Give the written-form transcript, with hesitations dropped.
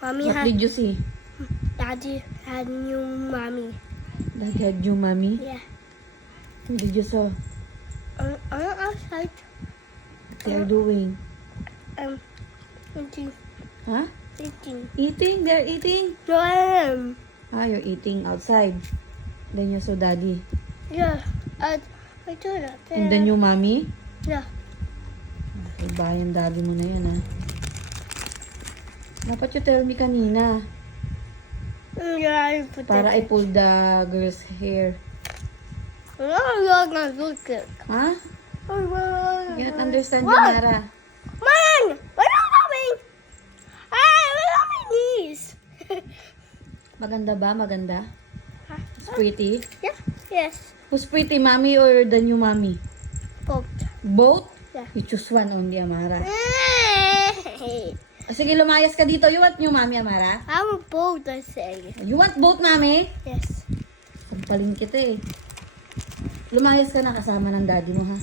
Mommy What had did you see? Daddy had new mommy. That had you, mommy? Yeah. What did you saw? Outside. They're doing. Eating. Huh? Eating. Eating? They're eating? No, I am. Ah, you're eating outside. Then you saw daddy. Yeah. I do that. And then yung mommy? Yeah. Iba yung daddy mo na yan, ha? Dapat you tell me kanina. Yeah, I put Para I that. pull the girl's hair. No, you're not look it. Ha? Oh, You cannot understand What? yung Mara. Man! What's coming? Hey, what's on my knees? Maganda ba? Maganda? Huh? It's pretty? Yeah. Yes. Who's pretty, mommy or the new mommy? Both. Both? Yeah. You choose one only, Amara. Hey. Sige, lumayas ka dito. You want new mommy, Amara? I'm a both, I say. You want both, mommy? Yes. Sampalin kita eh. Lumayas ka na kasama ng daddy mo, ha?